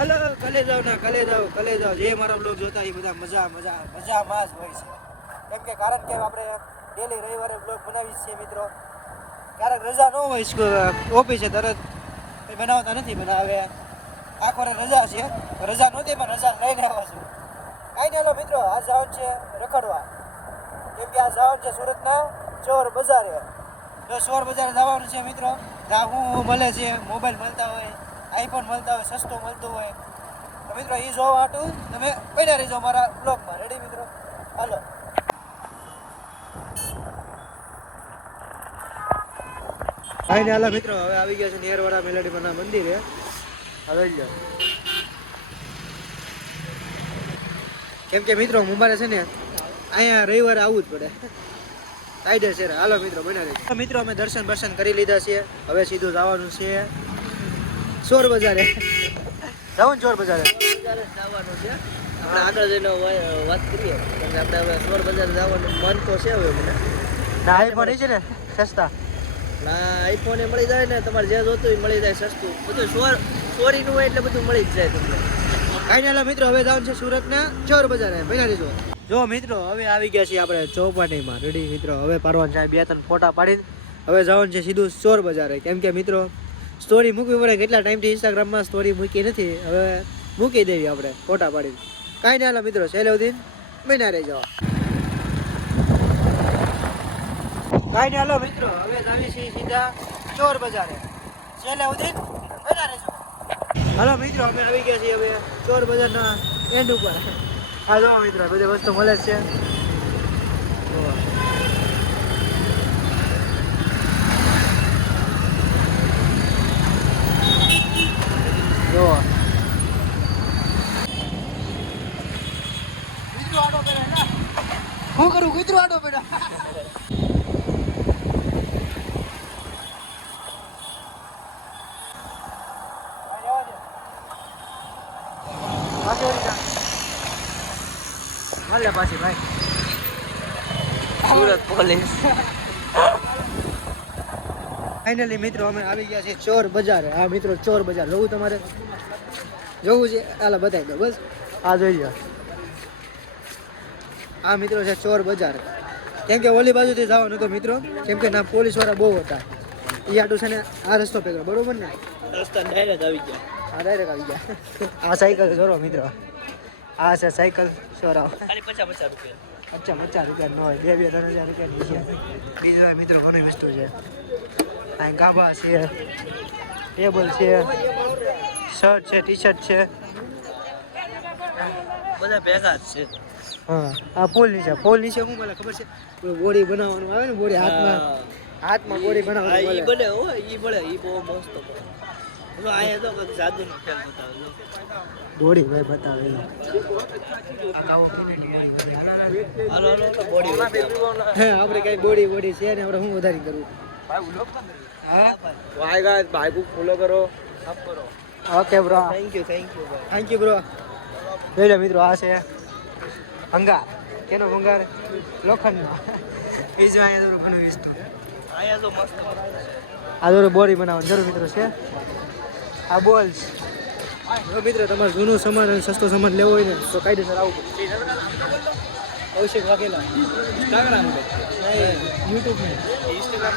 Hello કલે જાવ જે મારા બ્લોગ જોતા એ બધા મજામાં જ હોય છે. કેમ કે કારણ કે આપણે ડેલી રવિવારે બ્લોગ બનાવીએ છીએ મિત્રો. ક્યારેક રજા ન હોય ઓફિસે તરત કંઈ બનાવતા નથી પણ હવે આખો રજા છે. રજા નહોતી પણ રજા લઈને આવ્યા છું. કાંઈ નહીં હાલો મિત્રો આ જવાનું છે રખડવા. કેમ કે આ જવાનું છે સુરતના ચોર બજારે. તો ચોર બજારે જવાનું છે મિત્રો. ત્યાં હું મળે છે, મોબાઈલ મળતા હોય, આઈફોન મળતા હોય, સસ્તું મળતું હોય. તો મિત્રો એ જોવા હાટું તમે બન્યા રહેજો મારા બ્લોગમાં. રેડી મિત્રો? હાલો. કાંઈ નહીં હાલો મિત્રો હવે આવી ગયા છે નિયરવાળા મેલડીમાના મંદિરે. હવે જ કેમ કે મિત્રો મુંબારે છે ને અહીંયા રવિવારે આવવું જ પડે. કાયદેસર. હાલો મિત્રો બન્યા રહેજો. મિત્રો અમે દર્શન કરી લીધા છે. હવે સીધું જવાનું છે ચોર બજારે. જવાનું ચોર બજારે જવાનું છે. આપણે આગળ જઈને વાત કરીએ કેમ કે આપણે હવે ચોર બજાર જવાનું મન તો છે હવે મને. ના આઈફોન છે ને સસ્તા. ના આઈફોન એ મળી જાય ને તમારે જે જોતું એ મળી જાય સસ્તું. બધું ચોરીનું હોય એટલે બધું મળી જ જાય તમને. કાંઈ નહીં મિત્રો હવે જવાનું છે સુરતના ચોર બજારે. બન્યા રહેજો. જો મિત્રો હવે આવી ગયા છીએ આપણે ચોપાટીમાં. રેડી મિત્રો? હવે પાડવાનું છે 2-3 ફોટા પાડીને હવે જવાનું છે સીધું ચોર બજારે. કેમ કે મિત્રો સ્ટોરી મૂકવી પડે. કેટલા ટાઈમથી ઇન્સ્ટાગ્રામમાં સ્ટોરી મૂકી નથી. હવે મૂકી દેવી આપણે ફોટા પાડીને. કાંઈ નહીં હાલો મિત્રો છેલ્લે સુધી બન્યા રહેજો. કાંઈ નહીં હાલો મિત્રો હવે જાવી છીએ સીધા ચોર બજારે. છેલ્લે સુધી બન્યા રહેજો. હાલો મિત્રો અમે આવી ગયા છીએ હવે ચોર બજારના એન્ડ ઉપર. હા જો મિત્રો બધી વસ્તુ મળે છે. જો શું કરું કૂતરું આડો પેડા. હાલે પાછી ભાઈ સુરત પોલીસ. ફાઇનલી મિત્રો અમે આવી ગયા છીએ ચોર બજારે. હા મિત્રો ચોર બજાર જોવું તમારે જોવું છે? હાલો બતાવી દો બસ. આ જોઈ લો. આ મિત્રો છે ચોર બજાર. કેમ કે ઓલી બાજુથી જવાનું હતું મિત્રો. કેમ કે ના પોલીસ વાળા બહુ હતા. એ આટું છે ને આ રસ્તો પકડ્યો બરોબર ને? રસ્તા ડાયરેક્ટ આવી ગયા. હા ડાયરેક્ટ આવી ગયા. આ સાયકલ ચોરો મિત્રો. આ છે સાયકલ ચોરાવ. ખાલી 50 રૂપિયા. 50 રૂપિયા નો હોય. 2-3 હજાર રૂપિયા છે. બીજા મિત્રો ઘણી વસ્તુ છે. અહીં ગાભા છે, ટેબલ છે, શર્ટ છે, ટી શર્ટ છે, બધા ભેગા જ છે. હા આ પોલ નીચે શું મને ખબર છે બોડી બનાવવાનું આવે ને. બોડી હાથમાં બોડી બનાવવાનું ઈ બને હો. ઈ બળે ઈ બહુ મસ્ત બને. બોલો આયા તો કઈક જાદુ નો ખેલ બતાવે. બોડી ભાઈ બતાવે. હાલો બોડી હે આપણે કઈ બોડી છે ને આપણે શું વધારી કરવું ભાઈ? વ્લોગ હા ભાઈ ગાઈસ ભાઈ કો ફોલો કરો સબ કરો. Okay bro thank you bro. જોઈ મિત્રો આ છે ભંગાર. કેનો ભંગાર? લોખંડનો. બીજું અહીંયા તો ઘણું વસ્તુ અહીંયા તો મસ્ત. આ તો બોડી બનાવવાનું જરૂર મિત્રો છે. આ બોલ્સ. જો મિત્રો તમારે જૂનું સામાન અને સસ્તો સામાન લેવો હોય ને તો કાયદેસર આવવું પડે. કૌશિક વાઘેલા ઇન્સ્ટાગ્રામ યુટ્યુબ ને ઇન્સ્ટાગ્રામ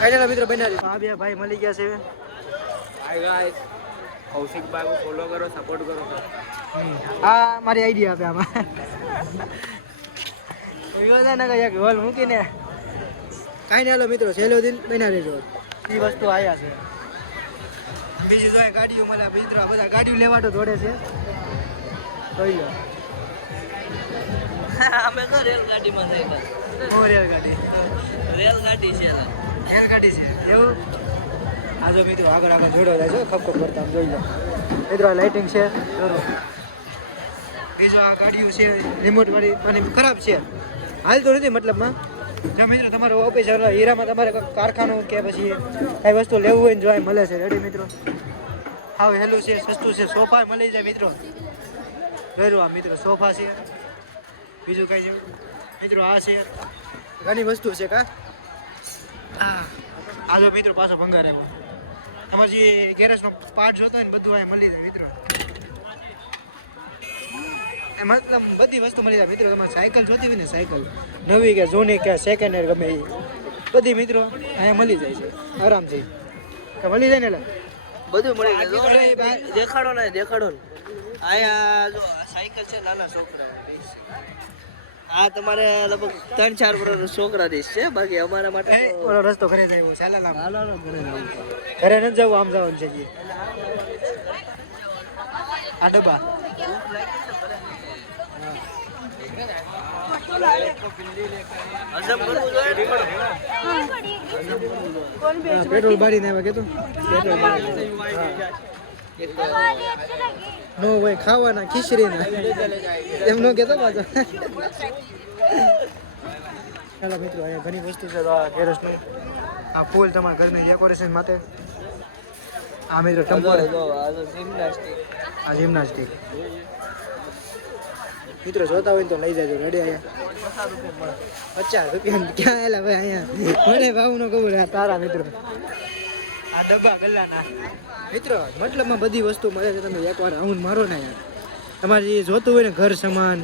કાયદેસર મિત્રો બનાવી. આ બે ભાઈ મળી ગયા છે. હાય ગાઈસ કૌશિક ભાઈ ફોલો કરો સપોર્ટ કરો. આ મારી આઈડિયા આપે આમાં. એક હોલ મૂકીને કાંઈ નહીં હાલો મિત્રો છેલ્લો દિન બના રહેજો. એ વસ્તુ આવ્યા છે. બીજી તો ગાડીઓ મળે. મિત્રો બધા ગાડીઓ લેવાટો દોડે છે. જોઈ લો. અમે તો રેલગાડીમાં જઈએ. રેલગાડી છે. રેલગાડી છે એવું. આ જો મિત્રો આગળ જોડો જાય છે ખપ કરતા જોઈ લો મિત્રો. લાઇટિંગ છે બીજો. આ ગાડીઓ છે રિમોટ વાળી અને ખરાબ છે. હાલ તો નથી મતલબમાં. જો મિત્રો તમારો ઓફિસ હીરામાં તમારે કારખાનું કે પછી કઈ વસ્તુ લેવું હોય ને જો મળે છે. રેડી મિત્રો? હા હેલું છે, સસ્તું છે. સોફા મળી જાય મિત્રો. જોઈ આ મિત્રો સોફા છે. બીજું કઈ છે મિત્રો? આ છે ઘણી વસ્તુ છે. કા આ જો મિત્રો પાછો ભંગાર આવ્યો. તમારે જે ગેરેજનો પાર્ટ જોતો હોય ને બધું અહીંયા મળી જાય મિત્રો. મતલબ બધી વસ્તુ મળી જાય મિત્રો. તમારે સાયકલ જોતી હોય ને સાયકલ નવી કે જૂની કે સેકન્ડ હેન્ડ ગમે એ બધી મિત્રો અહીંયા મળી જાય છે આરામથી. કે મળી જાય ને એટલે બધું મળી જાય. દેખાડો ને આયા જો સાયકલ છે નાના છોકરા. આ તમારે લગભગ 3-4 વર્ષ છોકરા દેશ છે. બાકી અમારા માટે ઓલો રસ્તો ઘરે જાય એવો ચાલે ઘરે નથી જવું આમ જવાનું છે જી. આ ડબ્બા પેટ્રોલ બારીને આવ્યા કેતો નો ભાઈ ખાવાના ખીચડીના એમ નો કેતો પાછો. ચાલો મિત્રો અહીંયા ઘણી વસ્તુ છે. તો આ ગેરેજનું આ પોલ તમારા ઘરની ડેકોરેશન માટે. આ મિત્રો ટેમ્પર આ જિમ્નાસ્ટિક મિત્રો જોતા હોય તો લઈ જાજો. રેડી અહીંયા 50 રૂપિયા ક્યાં આવેલા ભાઈ અહીંયા મને ભાવ નો ખબર. આ તારા મિત્રો આ ડબ્બા ગલ્લાના મિત્રો મતલબમાં બધી વસ્તુ મળે છે. તમે એકવાર આવું મારો ને યાર તમારે જે જોતું હોય ને ઘર સામાન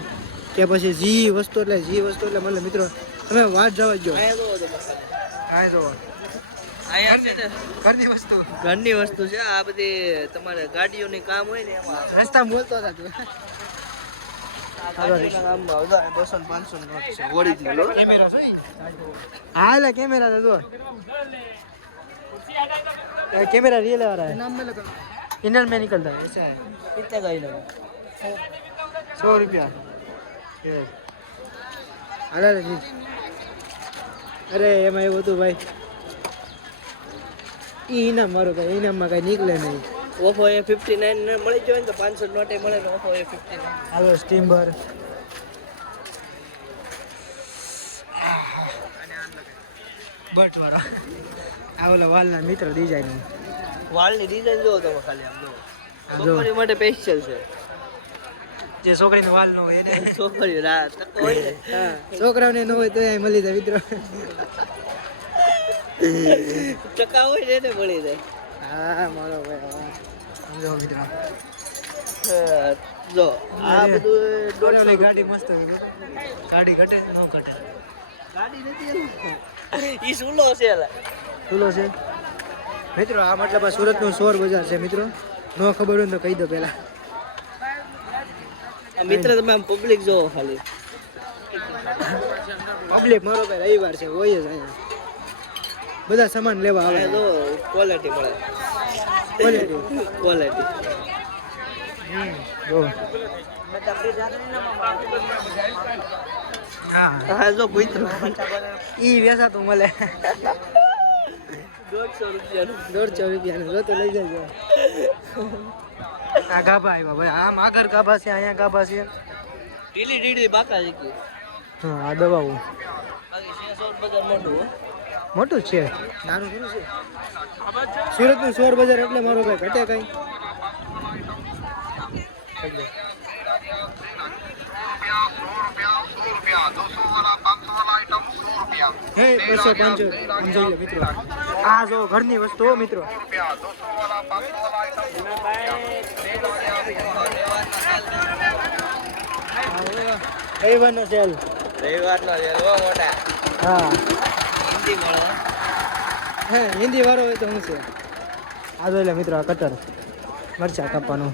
કે પછી જી વસ્તુ એટલે મતલબ મિત્રો તમે વાત જવા જો. કાંઈ જો ઘરની વસ્તુ છે. આ બધી તમારે ગાડીઓની કામ હોય ને એમાં રસ્તા બોલતો હતા તું. હા કેમેરા તો कैमरा रियल आ रहा है इनर में निकलता है ऐसा है. कितने का इनर? 100 रुपया. अरे अरे એમાં એવું હતું ભાઈ ઇનામ મારો ભાઈ ઇનામમાં કઈ નીકળે નહીં. ઓફો A59 ને મળી જાય ને તો 500 નોટે મળે ને ઓફો A59. હાલો સ્ટીમ્બર બટ વાળા આ ઓલા વાલના મિત્ર ડિઝાઇન વાળની ડિઝાઇન જોવો તમે ખાલી આમ જોવો. છોકરી માટે સ્પેશિયલ છે. જે છોકરીનો વાલ નો હોય એને છોકરીઓ રાત હોય ને છોકરાઓને ન હોય તો અહીં મળી જાય મિત્રો. ટકા હોય ને એને મળી જાય. હા મારો ભાઈ સમજો મિત્રો. જો આ બધું 150 ગાડી મસ્ત ગાડી ઘટે ન ઘટે. ગાડી નથી ઈ સુલો છે એલા સુલો છે મિત્રો. આ મતલબ આ સુરતનું સોર બજાર છે મિત્રો. ન ખબર હોય તો કહી દો પહેલા. મિત્ર તમે આમ પબ્લિક જોવો ખાલી. પબ્લિક મારો ભાઈ રવિવાર છે હોય જ અહીંયા બધા સામાન લેવા આવે. જો ક્વોલિટી મળે. ક્વોલિટી જો હા જો મિત્ર ઈ વેચાતું મળે 150 રૂપિયાનું. 150 રૂપિયાનું જો તો લઈ જજો. આ ગાભા આવ્યા ભાઈ. આમ આગળ ગાભા છે અહીંયા ગાભા છે. ઢીલી બાકા છે કે હા આ દવાઓ બાકી છે સોર બજાર મોટું જ છે નાનું થોડું છે. સુરતનું સોર બજાર એટલે મારો ભાઈ ઘટે કઈ. હે 250 સમજી લો મિત્રો. આ જો ઘરની વસ્તુ મિત્રો. રવિવારનો સેલ મોટા હા હિન્દી મળે. હે હિન્દી વાળો હોય તો હું છે. આ જો એટલે મિત્રો આ કટર મરચા કાપવાનું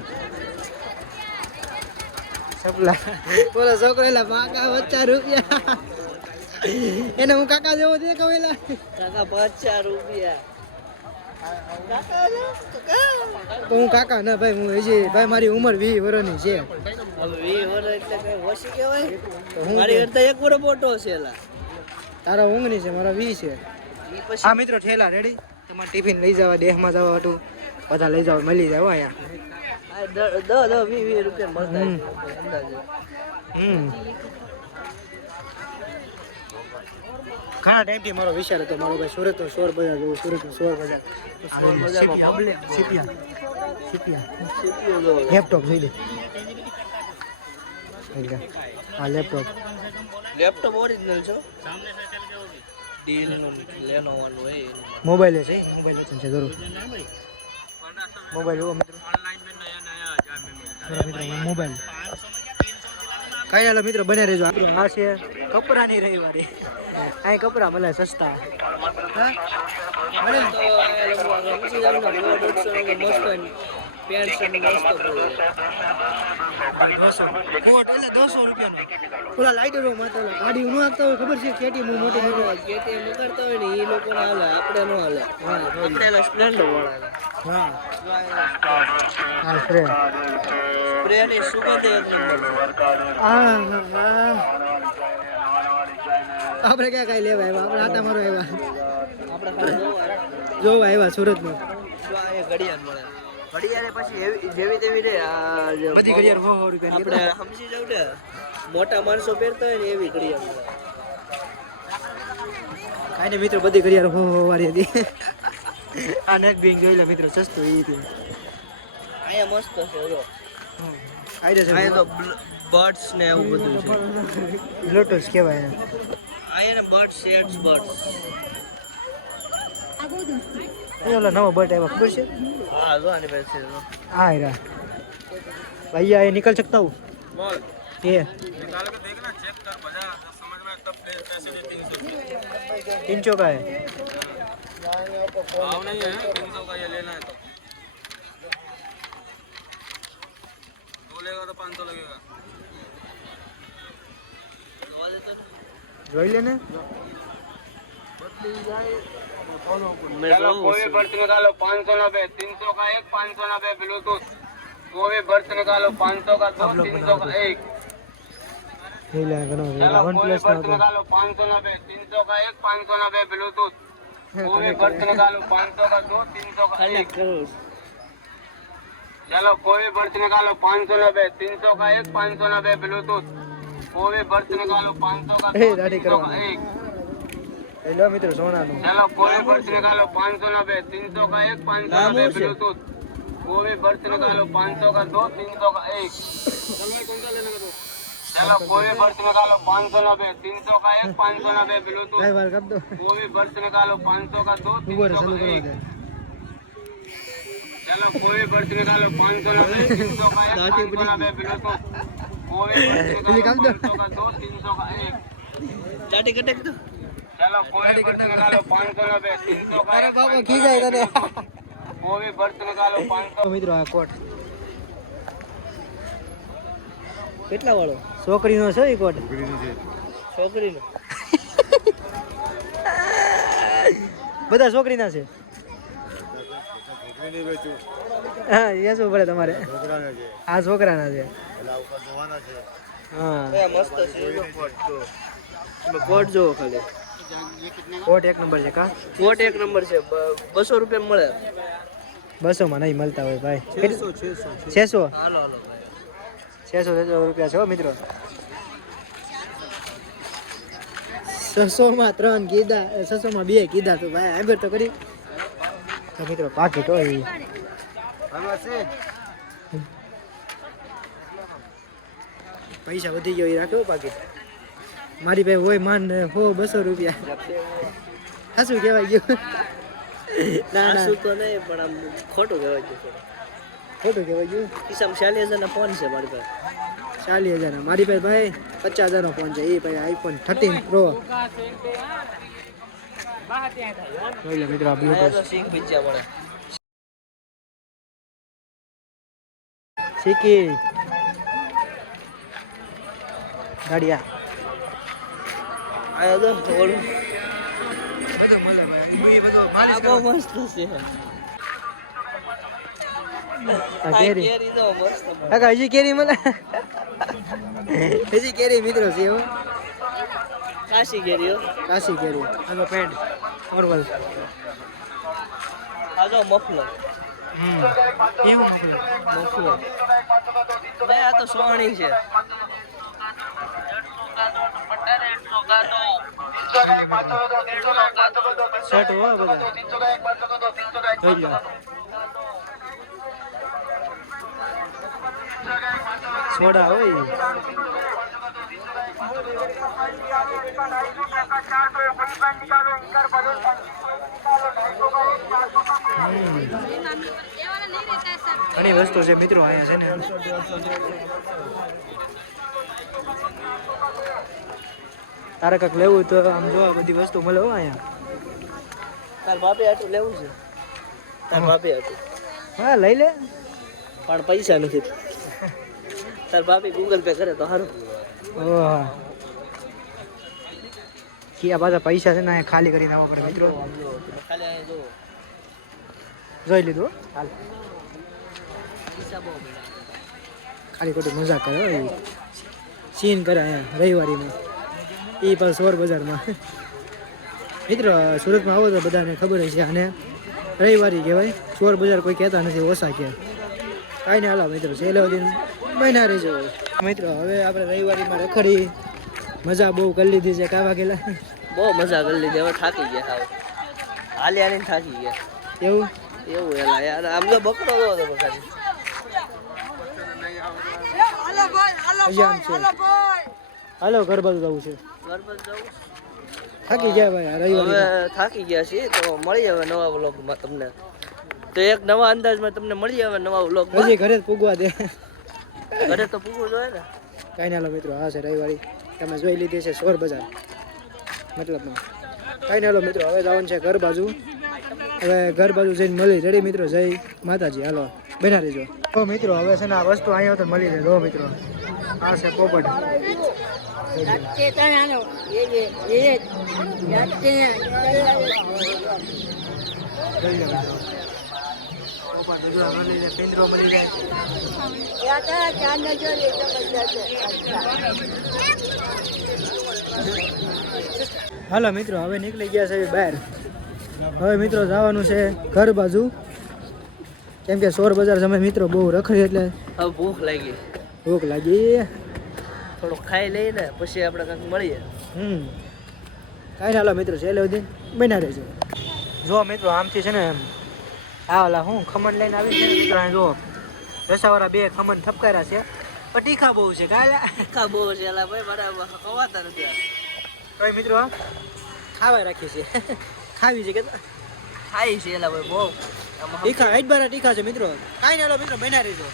સપલા બોલો છોકરો એલા કાકા 50 રૂપિયા એને હું કાકા જેવો દેખાવ એલા કાકા 50 રૂપિયા. તો હું કાકા ના ભાઈ હું હજી ભાઈ મારી ઉંમર 20 વર્ષની છે. હવે 20 વર્ષ એટલે કઈ ઓછી કહેવાય. તો હું મારી કરતા 1 વર્ષ મોટો છે એલા. તારા ઊંઘની છે મારા 20 છે. ઈ પછી આ મિત્રો ઠેલા રેડી તમારે ટિફિન લઈ જવા દેહમાં જવા હતું બધા લઈ જાવ મળી જાય અહીંયા 10-20 રૂપિયા મળતા છે અંદાજે. ઘણા ટાઈમથી મારો વિચાર હતો મારો ભાઈ સુરતનો સોર બજાર જોવું. સુરતનો સોર બજાર લેપટોપ જોઈ દે. હા લેપટોપ ઓરિજિનલ છે. ડીલ નો લેનોવો નો એ મોબાઈલ છે. મોબાઈલ છે જરૂર મોબાઈલ જુઓ મિત્રો મોબાઈલ કઈ હાલો મિત્રો બને રહેજો. આ છે કપરાની રવિવારે. આ કપરા મળે સસ્તા. હા મળે તો પેન્ટ શર્ટ ₹200. ઓલા લાઈટરો માત્ર ગાડી નું આપતા હોય ખબર છે કેટી મોટી મોટી કેટીએમ કરતા હોય ને એ લોકો ને હાલે, આપણે નો હાલે. આપણે એલા સ્પ્લેન્ડર વાળા. હા હા સ્પ્રે સ્પ્રે ની સુગંધ એક નંબર. આપણે ક્યાં કઈ લેવા આવ્યા? આપણે આટા મારો આવ્યા. આપણે ખાલી જોવા આવ્યા સુરતમાં. ઘડિયાળ મળે. ઘડિયાળે પછી જેવી તેવી રે. બધી ઘડિયાળ ₹100 આપણે સમજી જાવ ને, મોટા માણસો પહેરતા હોય ને એવી ઘડિયાળ મળે. કાંઈ નહીં મિત્રો, બધી ઘડિયાળ વાળી હતી. આ નેક બેંગ જોઈ લે મિત્રો, સસ્તું એ હતી. અહીંયા મસ્ત છે જો. આઈડિયા અહીંયા તો બર્ડ્સ ને એવું બધું છે. લોટસ કહેવાય. અહીંયા ને બર્ડ શેડ્સ બર્ડ્સ. એ ઓલા નવો બર્ડ આવ્યા ખબર છે? હા જો આની પાસે છે. हाँ रा भैया ये निकल सकता हूँ ये निकाल के देखना, चेक कर, बजा जब समझ में तब पैसे दे। 300 का है. भाव नहीं है 300 का, ये लेना है तो दो लेगा तो 500 लगेगा. જોઈ લેને. चलो कोई भी बर्थ निकालो 590, 300 का एक, 590 ब्लूटूथ. कोई भी बर्थ निकालो 500 का दो, 300 का एक. જોઈ લે ઘણો चलो वन कोई प्लस बर्थ निकालो 590, 300 का एक, 590 ब्लूटूथ. कोई भी बर्थ निकालो 500 का दो, 300 का एक. चलो कोई भी बर्थ निकालो 590, 300 का एक, 590 ब्लूटूथ. कोई भी बर्थ निकालो 500 का दो, 300 का एक. એ લો મિત્રો સોનાનું. चलो कोई भी बर्थ निकालो 590, 300 का एक, 590 ब्लूटूथ. कोई भी बर्थ निकालो 500 का दो, 300 का एक. चलो कोई भी बर्थ निकालो 590, 300 का एक, 590 ब्लूटूथ. કઈ વાર કપ દો. कोई भी बर्थ निकालो 500 का दो, ઉભો રહે 300 ચાલુ का કરવા एक. દે. चलो कोई भी बर्थ निकालो 590, 300 का एक, 590 ब्लूटूथ. कोई भी बर्थ निकालो 500 का दो, 300 का एक. ચાટી કટક તો चलो कोई भी बर्थ निकालो 590, 300 का एक, બાબા ખીજાય તને. कोई भी बर्थ निकालो 500. મિત્રો આ કોટ કેટલા વાળો? છોકરીનો છે એ કોટ. છોકરીનો. બધા છોકરીના છે. હા એ શું પડે તમારે? આ છોકરાના છે. હા એ મસ્ત છે જો કોટ જો. તમે કોટ જો ખાલી. કોટ એક નંબર છે કા. કોટ એક નંબર છે. 200 રૂપિયા મળે. 200 માં નહીં મળતા હોય ભાઈ. 600 હાલો હાલો ભાઈ. 600 રૂપિયા છે હો મિત્રો. 600 માં 3 કીધા, 600 માં 2 કીધા તો ભાઈ આગળ તો કરી. તો મિત્રો પાકીટ હોય પૈસા વધી ગયો એ રાખ્યો પાકીટ. મારી ભાઈ હોય માન 200 રૂપિયા હાસું કહેવાય ગયું. ના ના આસુ તો નહીં પણ આમ ખોટું કહેવાય છે. ખોટું કહેવાય ગયું. ખિસ્સામાં 40,000 ના ફોન છે મારી પાસે. 40,000 ના. મારી પાસે ભાઈ 50,000 નો ફોન છે. એ ભાઈ આઈફોન 13 પ્રો. જોઈ લે મિત્રો આ અહીંયા બ્લૂટૂથ તો સિંગ ભીજ્યા મળે. શીખી ગાડિયા. અહીંયા તો ઓલું આ બહુ મસ્ત છે. આ કેરી કેરી તો મસ્ત મળે. કાકા હજી કેરી મળે. હજી કેરી મિત્રો છે હો. કાશી કેરી હો. કાશી કેરી. આનો પેન્ટ ફોરવલ. આ જો મફલર. એવું મફલર. ભાઈ આ તો સોહણી છે. શર્ટ હો બધા. જોઈ લો સોડા હોય. ઘણી વસ્તુ છે મિત્રો અહીંયા છે ને. તારે કંઈક લેવું તો આમ જો બધી વસ્તુ મળે હો અહીંયા. તાર ભાભી આટલું લેવું છે? તાર ભાભી આટલું? હા લઈ લે. પણ પૈસા નથી. તાર ભાભી ગૂગલ પે કરે તો સારું. ઓહ કિયા પાછા પૈસા છે ને અહીંયા ખાલી કરીને આવવા પડે મિત્રો. ખાલી અહીંયા જો જોઈ લીધું હાલ. પૈસા બહુ મળે. ખાલી ખોટી મજાક કરે હો એ. સીન કરે અહીંયા રવિવારીમાં એ પણ સોર બજારમાં. મિત્રો સુરતમાં આવો તો બધાને ખબર છે આને રવિવારી કહેવાય. ચોર બજાર કોઈ કહેતા નથી, ઓછા કહે. કાંઈ નહીં હાલો મિત્રો છેલ્લે દિન મહિના રહેજો. મિત્રો હવે આપણે રવિવારીમાં રખડી મજા બહુ કરી લીધી છે. કાવા ગયેલા બહુ મજા કરી લીધી. હવે થાકી ગયા હાવ. હાલી હાલીને થાકી ગયા. એવું એવું એલા યાર આમ તો બકરો દો તો ખાલી. હજી આમ છે. હાલો ઘર બાજુ જવું છે. ઘર પર જવું. થાકી ગયા ભાઈ આ રવિવારી. હવે થાકી ગયા છીએ તો મળી હવે નવા વ્લોગમાં તમને. તો એક નવા અંદાજમાં તમને મળી હવે નવા વ્લોગમાં. હજી ઘરે જ પૂગવા દે. ઘરે તો પૂગવું જોઈએ ને. કાંઈ નહીં હાલો મિત્રો આ છે રવિવારી. તમે જોઈ લીધી છે સોર બજાર મતલબમાં. કાંઈ નહીં હાલો મિત્રો હવે જવાનું છે ઘર બાજુ. હવે ઘર બાજુ જઈને મળી રેડી મિત્રો. જય માતાજી. હાલો બના રહેજો. તો મિત્રો હવે છે ને આ વસ્તુ અહીંયા તો મળી જાય. જો મિત્રો આ છે પોપટ. પિંજરો મળી જાય. હાલો મિત્રો હવે નીકળી ગયા છે બહાર. હવે મિત્રો જવાનું છે ઘર બાજુ. કેમ કે સોર બજાર સમય મિત્રો બહુ રખડી એટલે હવે ભૂખ લાગી. ભૂખ લાગી. થોડુંક ખાઈ લઈને પછી આપણે કંઈક મળીએ. કાંઈ ના હાલો મિત્રો છેલ્લે સુધી બના રહેજો. જો મિત્રો આમથી છે ને આ ઓલા હું ખમણ લઈને આવી છે મિત્રો. અહીં જો રસાવાળા બે ખમણ થપકાર્યા છે પણ તીખા બહુ છે. કાલા તીખા બહુ છે એલા ભાઈ મારા ખવાતા નથી આ. કઈ મિત્રો ખાવા રાખી છે. ખાવી છે કે ખાઈ છે એલા ભાઈ બહુ તીખા 8 12 તીખા છે મિત્રો. કાંઈ ના હાલો મિત્રો બના રહેજો.